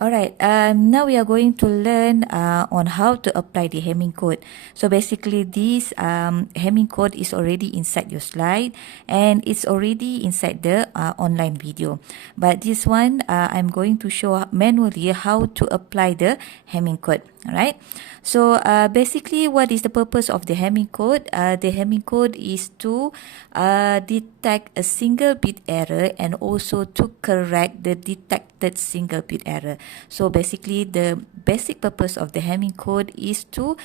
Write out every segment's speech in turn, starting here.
Alright, now we are going to learn on how to apply the Hamming code. So basically this Hamming code is already inside your slide and it's already inside the online video. But this one, I'm going to show manually how to apply the Hamming code. Alright, so basically what is the purpose of the Hamming code? The Hamming code is to detect a single bit error and also to correct the detected single bit error. So basically the basic purpose of the Hamming code is to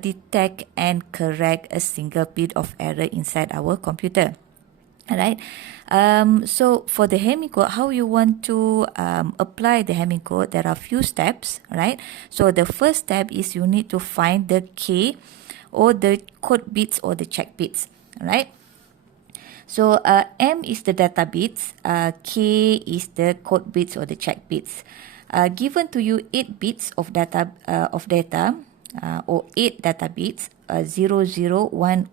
detect and correct a single bit of error inside our computer. Alright, so for the Hamming code, how you want to apply the Hamming code, there are few steps, right? So the first step is you need to find the K or the code bits or the check bits, right? So M is the data bits, K is the code bits or the check bits. Given to you 8 bits of data or 8 data bits, 00111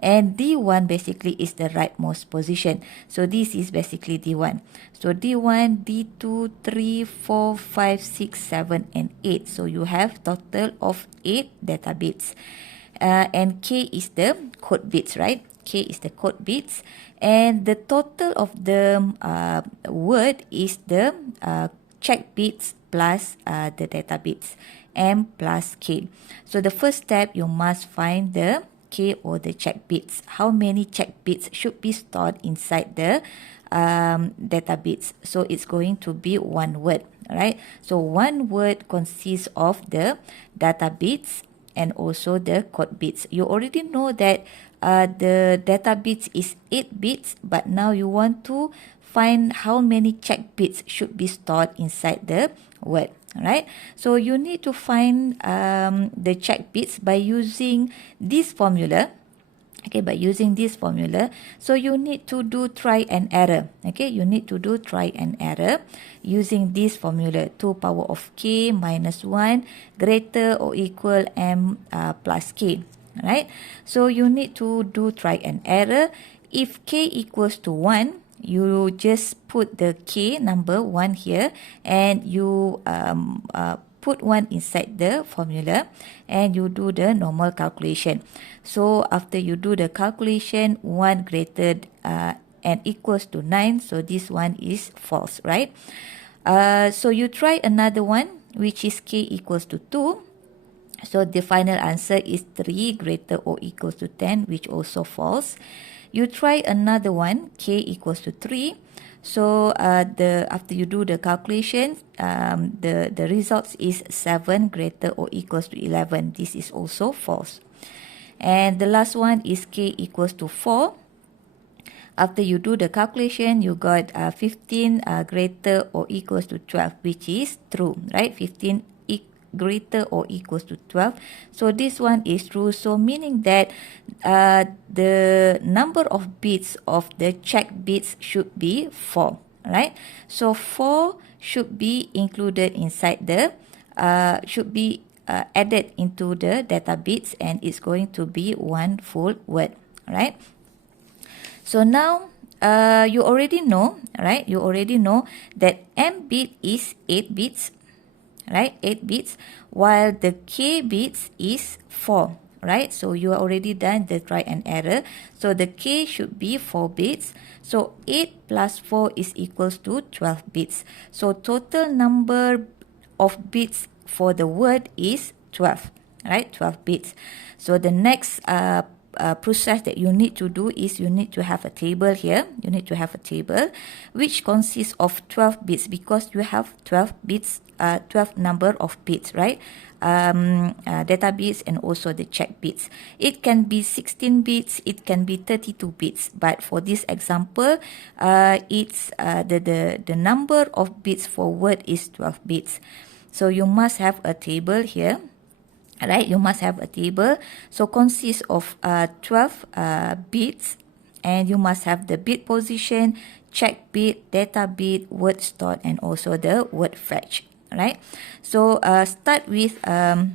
and D1 basically is the rightmost position. So this is basically D1. So D1, D2, 3, 4, 5, 6, 7 and 8. So you have total of 8 data bits. And K is the code bits, right? K is the code bits. And the total of the word is the check bits plus the data bits, M plus K. So the first step, you must find the K or the check bits. How many check bits should be stored inside the data bits? So it's going to be one word, right? So one word consists of the data bits and also the code bits. You already know that the data bits is 8 bits, but now you want to find how many check bits should be stored inside the word. Alright, so you need to find the check bits by using this formula. Okay, by using this formula, so you need to do try and error. Okay, you need to do try and error using this formula, 2 power of K minus 1 greater or equal M plus K. Right, so you need to do try and error. If K equals to 1, you just put the K number 1 here and you put 1 inside the formula and you do the normal calculation. So after you do the calculation, 1 greater and equals to 9, so this one is false, right? So you try another one, which is K equals to 2. So the final answer is 3 greater or equals to 10, which also false. You try another one, K equals to 3. So after you do the calculation, the results is 7 greater or equals to 11. This is also false. And the last one is K equals to 4. After you do the calculation, you got 15 greater or equals to 12, which is true, right? 15 greater or equals to 12. So this one is true. So meaning that the number of bits of the check bits should be 4, right? So 4 should be included inside the, should be added into the data bits, and it's going to be one full word, right? So now you already know, right? You already know that M bit is 8 bits, right? 8 bits, while the K bits is 4, right? So you are already done the try and error. So the K should be 4 bits. So 8 plus 4 is equals to 12 bits. So total number of bits for the word is 12, right? 12 bits. So the next process that you need to do is you need to have a table here. You need to have a table which consists of 12 bits because you have 12 bits, 12 number of bits, right? Data bits and also the check bits. It can be 16 bits, it can be 32 bits, but for this example, it's the number of bits for word is 12 bits. So you must have a table here. Right, you must have a table. So consists of 12 bits, and you must have the bit position, check bit, data bit, word stored, and also the word fetch. Right. So start with the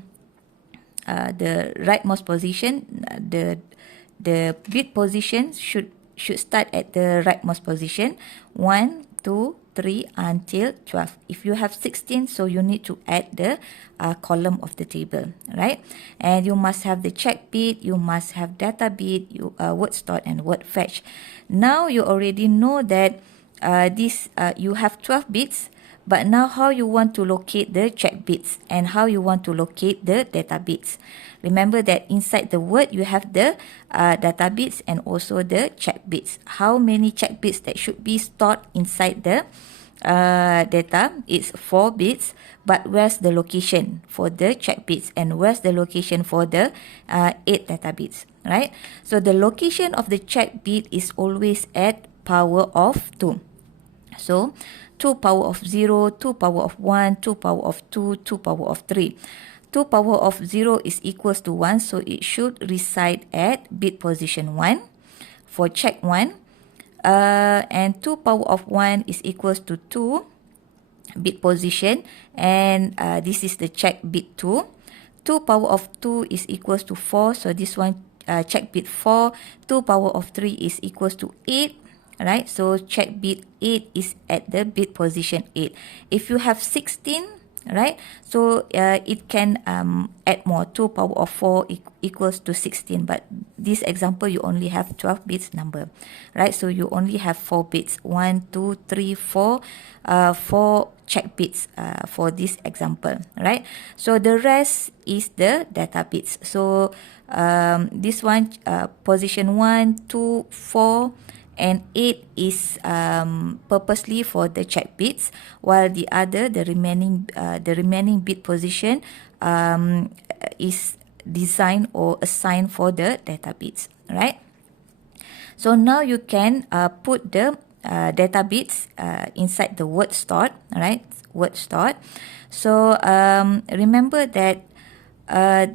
rightmost position. The bit position should start at the rightmost position. 1, 2, 3 until 12. If you have 16, so you need to add the column of the table, right? And you must have the check bit, you must have data bit, word stored and word fetch. Now you already know that you have 12 bits, but now how you want to locate the check bits and how you want to locate the data bits. Remember that inside the word you have the data bits and also the check bits. How many check bits that should be stored inside the data? It's 4 bits, but where's the location for the check bits and where's the location for the 8 data bits, right? So the location of the check bit is always at power of 2. So 2 power of 0, 2 power of 1, 2 power of 2, 2 power of 3. 2 power of 0 is equals to 1, so it should reside at bit position 1 for check 1. And 2 power of 1 is equals to 2 bit position, and this is the check bit 2. 2 power of 2 is equals to 4, so this one check bit 4. 2 power of 3 is equals to 8. Right, so check bit 8 is at the bit position 8. If you have 16, right, so it can add more. 2 power of 4 equals to 16, but this example you only have 12 bits number, right? So you only have 4 bits, 1, 2, 3, 4, 4 check bits for this example, right? So the rest is the data bits. So this one position 1, 2, 4 and 8 is purposely for the check bits, while the remaining bit position is designed or assigned for the data bits, right? So now you can put the data bits inside the word stored, right? Word stored. So remember that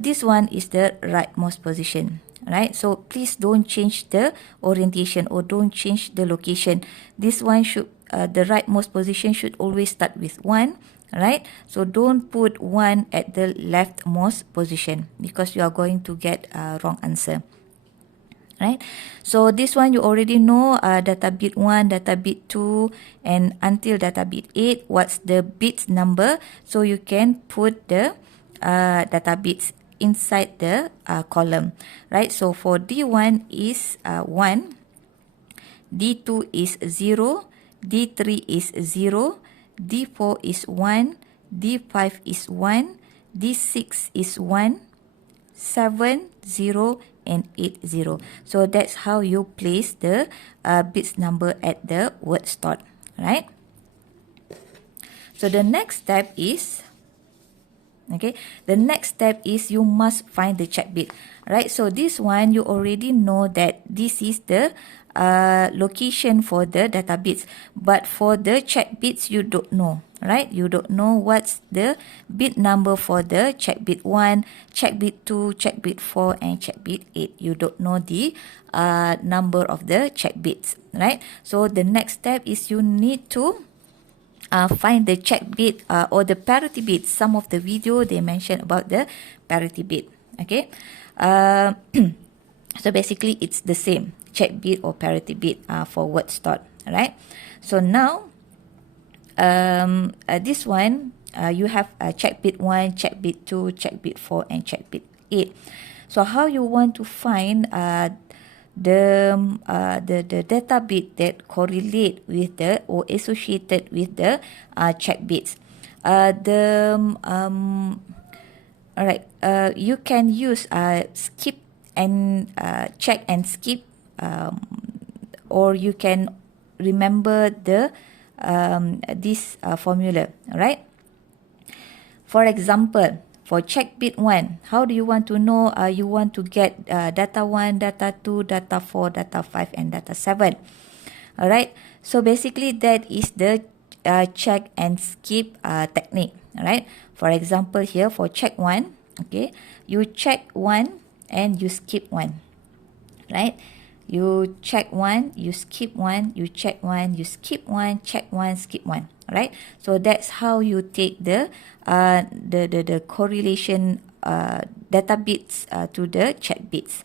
this one is the rightmost position, right? So please don't change the orientation or don't change the location. This one should, the rightmost position should always start with 1, right? So don't put 1 at the leftmost position because you are going to get a wrong answer, right? So this one you already know, data bit 1, data bit 2, and until data bit 8, what's the bits number? So you can put the data bits inside the column, right? So for D1 is 1, D2 is 0, D3 is 0, D4 is 1, D5 is 1, D6 is 1, 7, 0, and 8, 0. So that's how you place the bits number at the word stored, right? So the next step is, okay, the next step is you must find the check bit, right? So this one you already know that this is the location for the data bits, but for the check bits you don't know, right? You don't know what's the bit number for the check bit 1, check bit 2, check bit 4, and check bit 8. You don't know the number of the check bits, right? So the next step is you need to find the check bit or the parity bit. Some of the video they mentioned about the parity bit, okay? So basically it's the same, check bit or parity bit for word stored, right? So now this one you have check bit 1, check bit 2, check bit 4, and check bit 8. So how you want to find the data bit that correlate with the or associated with the check bits? Alright, you can use skip and check and skip, or you can remember the this formula, right? For example, for check bit 1, how do you want to know? You want to get data 1, data 2, data 4, data 5, and data 7. Alright, so basically that is the check and skip technique. Alright, for example here for check 1, okay, you check 1 and you skip 1, right? You check 1, you skip 1, you check 1, you skip 1, check 1, skip 1, right? So that's how you take the correlation data bits to the check bits,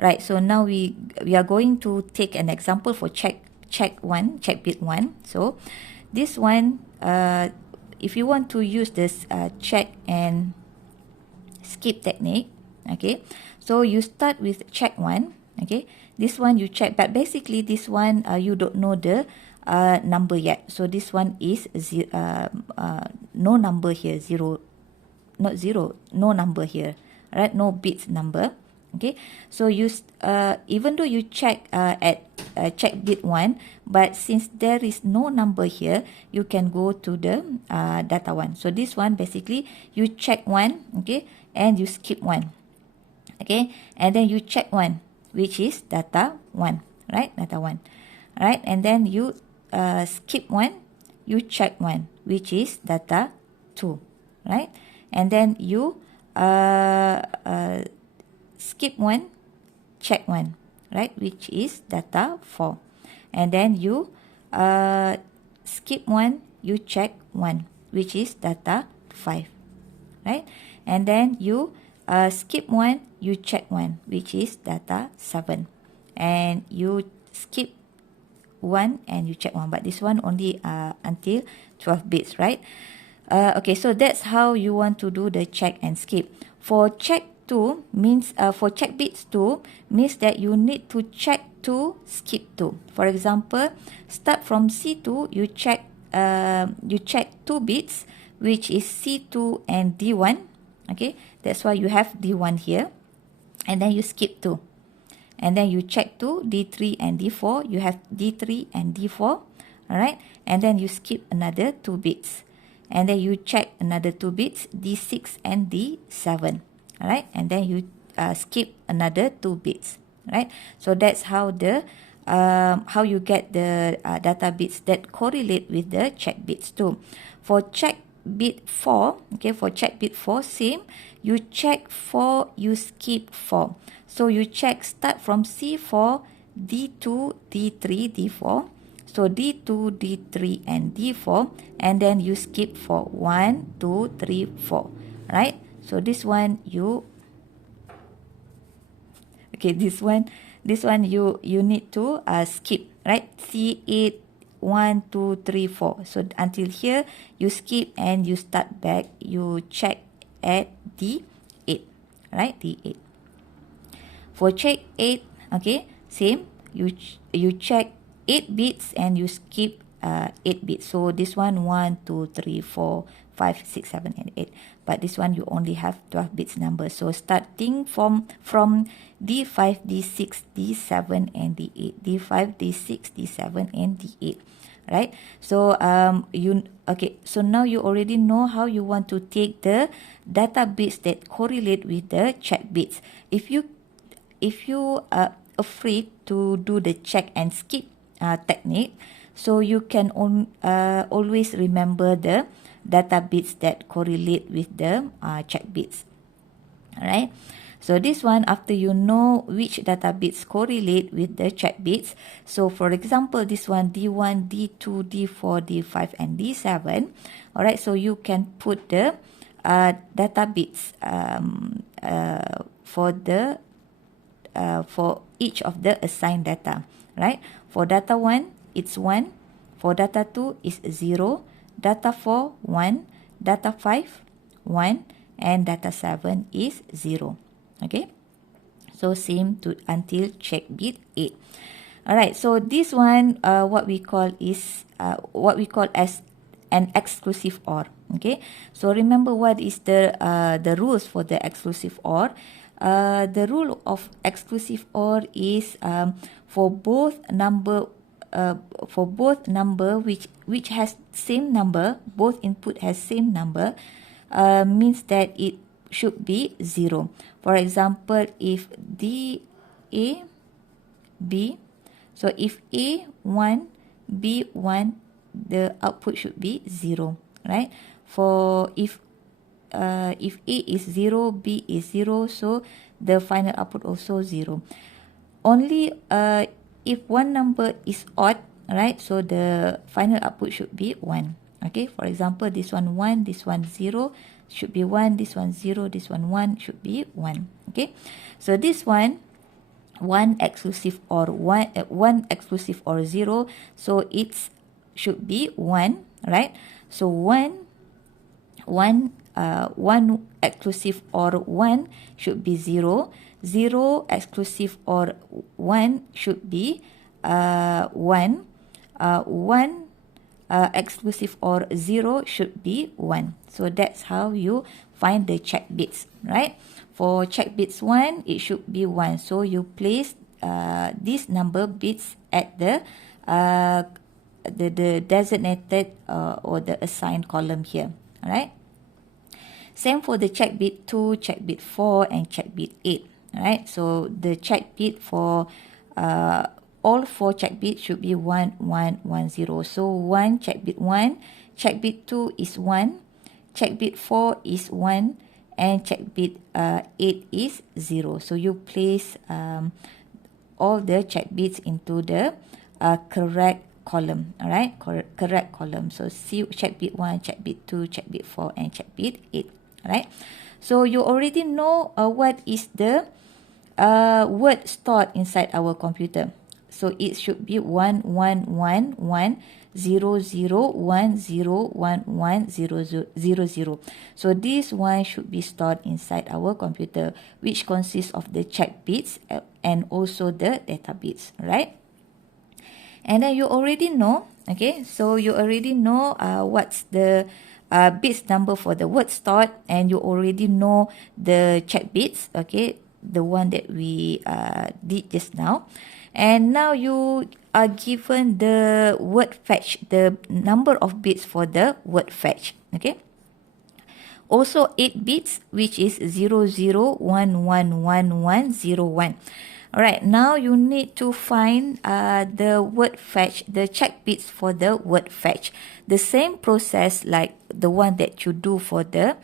right? So now we are going to take an example for check bit 1. So This one, if you want to use this check and skip technique, okay, so you start with check 1, okay, this one you check, but basically this one you don't know the number yet, so this one is no number here, zero, not zero, no number here, right, no bits number. Okay, so you even though you check at check bit 1, but since there is no number here, you can go to the data 1. So this one basically you check 1, okay, and you skip 1, okay, and then you check 1, which is data 1, right, data 1, right, and then you skip 1, you check 1, which is data 2, right, and then you skip 1, check 1, right, which is data 4, and then you skip 1, you check 1, which is data 5, right, and then you skip 1, you check 1, which is data 7, and you skip 1 and you check 1, but this one only until 12 bits, right? Okay, so that's how you want to do the check and skip. For check 2 means for check bits 2 means that you need to check 2, skip 2. For example, start from C2, you check 2 bits, which is C2 and D1. Okay, that's why you have D1 here, and then you skip 2, and then you check 2, D3 and D4. You have D3 and D4. All right, and then you skip another 2 bits, and then you check another 2 bits, D6 and D7. All right, and then you skip another 2 bits. Right, so that's how the how you get the data bits that correlate with the check bits too. For check bit 4, okay, for check bit 4, same, you check 4, you skip 4. So you check start from C4, D2, D3, D4. So D2, D3 and D4, and then you skip for 1, 2, 3, 4. Right? So this one you this one you need to skip, right? C8, 1, 2, 3, 4. So until here you skip and you start back, you check at D8, right? D8. For check 8, okay, same, you check 8 bits and you skip 8 bits. So this one 1, 2, 3, 4, 5, 6, 7 and 8. But this one you only have 12 bits number. So starting from D5, D6, D7 and D8. D5, D6, D7 and D8. Right? So so now you already know how you want to take the data bits that correlate with the check bits. If you are afraid to do the check and skip technique, so you can always remember the data bits that correlate with the check bits. Alright, so this one, after you know which data bits correlate with the check bits, so for example this one D1, D2, D4, D5 and D7. Alright, so you can put the data bits for each of the assigned data. Right, for data 1 it's 1, for data 2 is 0, data 4 1, data 5 1, and data 7 is 0. Okay, so same to until check bit 8. Alright, so this one what we call as an exclusive OR. Okay, so remember what is the rules for the exclusive OR. The rule of exclusive OR is for both number which has same number, both input has same number, means that it should be 0. For example, if D A B, so if A 1, B 1, the output should be 0, right? For if A is 0, B is 0, so the final output also 0. Only if one number is odd, right, so the final output should be 1. Okay, for example, this one 1, this one 0, should be 1, this one 0, this one 1, should be 1. Okay, so this one one exclusive or 0, so it's should be 1, right? So 1 exclusive OR 1 should be 0. 0 exclusive OR 1 should be 1. 1 exclusive OR 0 should be 1. So that's how you find the check bits, right? For check bits 1, it should be 1. So you place this number bits at the designated or the assigned column here, alright? Same for the check bit 2, check bit 4, and check bit 8, alright? So the check bit for all 4 check bits should be 1, 1, 1, 0. So 1, check bit 1, check bit 2 is 1, check bit 4 is 1, and check bit 8 is 0. So you place all the check bits into the correct column, alright? Correct column. So see check bit 1, check bit 2, check bit 4, and check bit 8, alright? So you already know what is the word stored inside our computer. So it should be 1, 1, 1, 1, 0, 0, 1, 0, 1, 1, 0, 0, 0. So this one should be stored inside our computer, which consists of the check bits and also the data bits, right? And then you already know, okay, so you already know what's the bits number for the word stored, and you already know the check bits, okay, the one that we did just now. And now you are given the word fetch, the number of bits for the word fetch, okay. Also 8 bits, which is 0, 0, 1, 1, 1, 1, 0, 1. Alright, now you need to find the word fetch, the check bits for the word fetch. The same process like the one that you do for the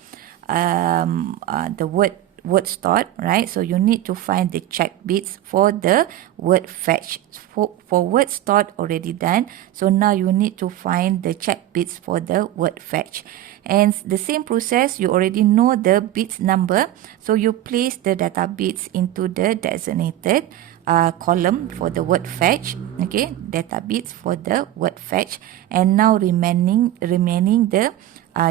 word stored, right? So you need to find the check bits for the word fetch. For word stored already done. So now you need to find the check bits for the word fetch. And the same process, you already know the bits number. So you place the data bits into the designated column for the word fetch, okay, data bits for the word fetch. And now remaining the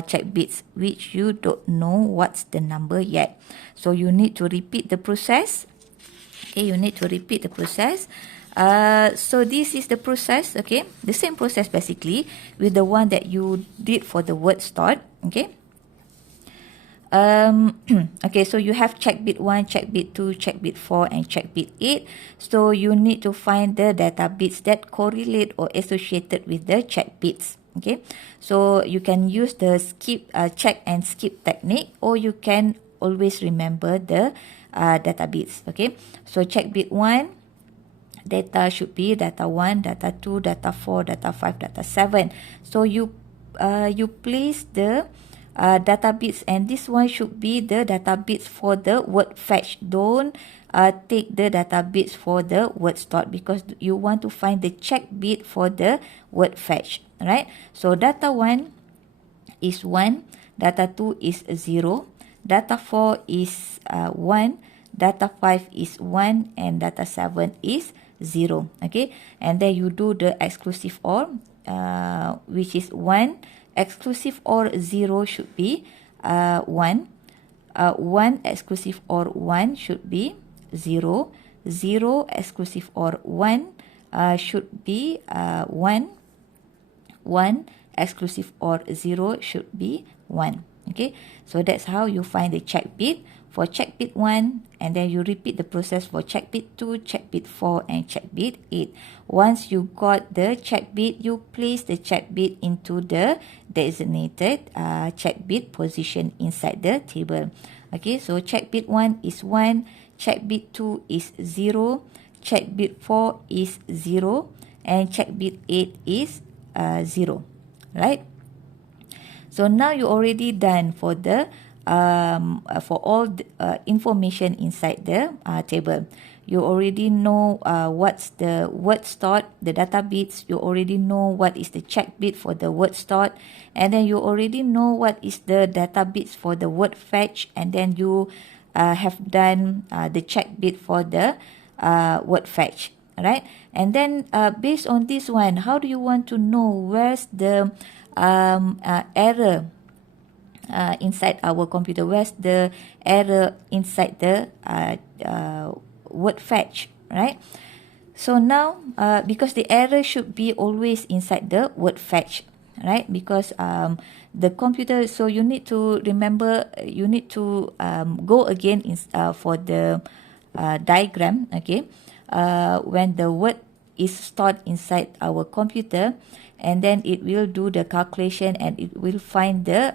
check bits, which you don't know what's the number yet. So you need to repeat the process. Okay, you need to repeat the process. So this is the process, okay, the same process basically with the one that you did for the word stored, okay. Okay, so you have check bit 1, check bit 2, check bit 4, and check bit 8. So you need to find the data bits that correlate or associated with the check bits. Okay, so you can use the check and skip technique, or you can always remember the data bits. Okay, so check bit 1, data should be data 1, data 2, data 4, data 5, data 7. So you place the data bits, and this one should be the data bits for the word fetch. Don't take the data bits for the word stored, because you want to find the check bit for the word fetch, right? So data 1 is 1, data 2 is 0, data 4 is 1, data 5 is 1, and data 7 is 0. Okay, and then you do the exclusive OR, which is 1 exclusive OR 0 should be 1, 1 exclusive OR 1 should be 0, 0 exclusive OR 1 should be 1, 1 exclusive OR 0 should be 1. Okay, so that's how you find the check bit for check bit 1, and then you repeat the process for check bit 2, check bit 4, and check bit 8. Once you got the check bit, you place the check bit into the designated check bit position inside the table. Okay, so check bit 1 is 1, check bit 2 is 0, check bit 4 is 0, and check bit 8 is 0, right? So now you already done for the for all the information inside the table. You already know what's the word stored, the data bits. You already know what is the check bit for the word stored, and then you already know what is the data bits for the word fetch, and then you have done the check bit for the word fetch. right? And then based on this one, how do you want to know where's the error inside our computer? Where's the error inside the word fetch, right? So now, because the error should be always inside the word fetch, right? Because the computer, so you need to remember, you need to go again for the diagram, okay? When the word is stored inside our computer, and then it will do the calculation and it will find the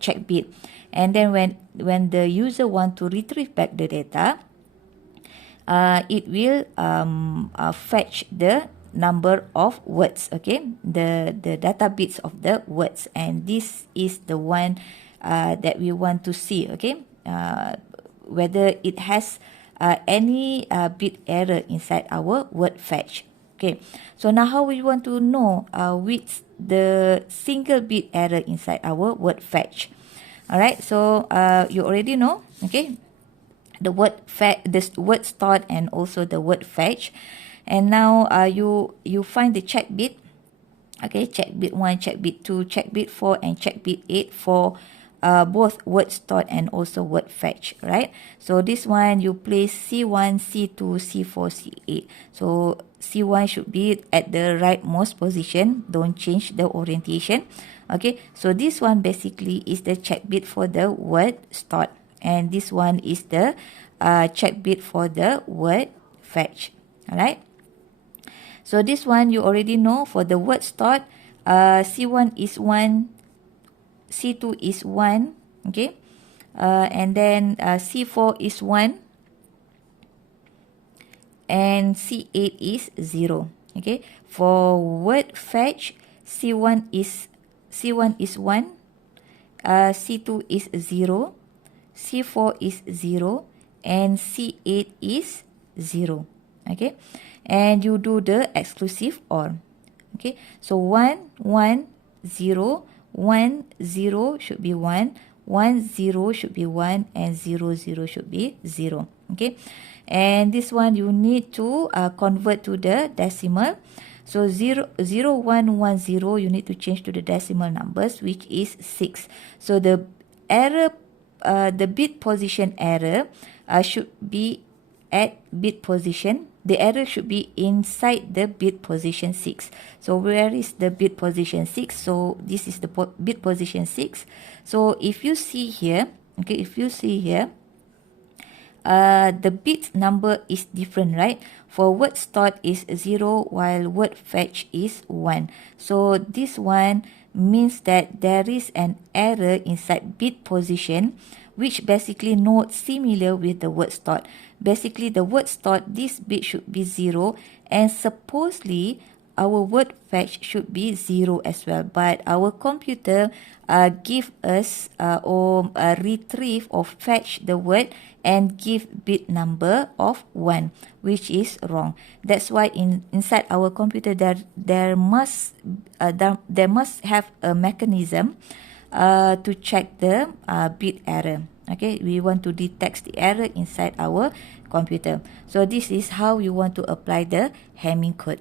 check bit. And then when the user want to retrieve back the data, it will fetch the number of words, okay, the data bits of the words, and this is the one that we want to see, okay, whether it has any bit error inside our word fetch. Okay, so now how we want to know which the single bit error inside our word fetch. All right, so you already know, okay, the word this word stored and also the word fetch. And now you find the check bit, okay, check bit 1, check bit 2, check bit 4, and check bit 8 for both word stored and also word fetch, right? So this one you place C1, C2, C4, C8. So C1 should be at the rightmost position, don't change the orientation. Okay, so this one basically is the check bit for the word stored, and this one is the check bit for the word fetch. All right, so this one you already know. For the word stored, C1 is 1, C2 is 1, okay, and then C4 is 1, and C8 is 0. Okay, for word fetch, C1 is 1, C2 is 0, C4 is 0, and C8 is 0. Okay, and you do the exclusive OR. Okay, so 1, 1, 0, 1, 0 should be 1, 1, 0 should be 1, and 0, 0 should be 0. Okay, and this one you need to convert to the decimal. So 0, 0, 1, 1, 0, you need to change to the decimal numbers, which is 6. So the error, the bit position error should be at bit position. The error should be inside the bit position 6. So where is the bit position 6? So this is the bit position 6. So if you see here, okay, if you see here, the bit number is different, right? For word stored is 0, while word fetch is 1. So this one means that there is an error inside bit position, which basically not similar with the word stored. Basically, the word stored, this bit should be 0, and supposedly our word fetch should be 0 as well. But our computer give us or retrieve or fetch the word and give bit number of 1, which is wrong. That's why inside our computer there must have a mechanism to check the bit error. Okay, we want to detect the error inside our computer. So this is how you want to apply the Hamming code.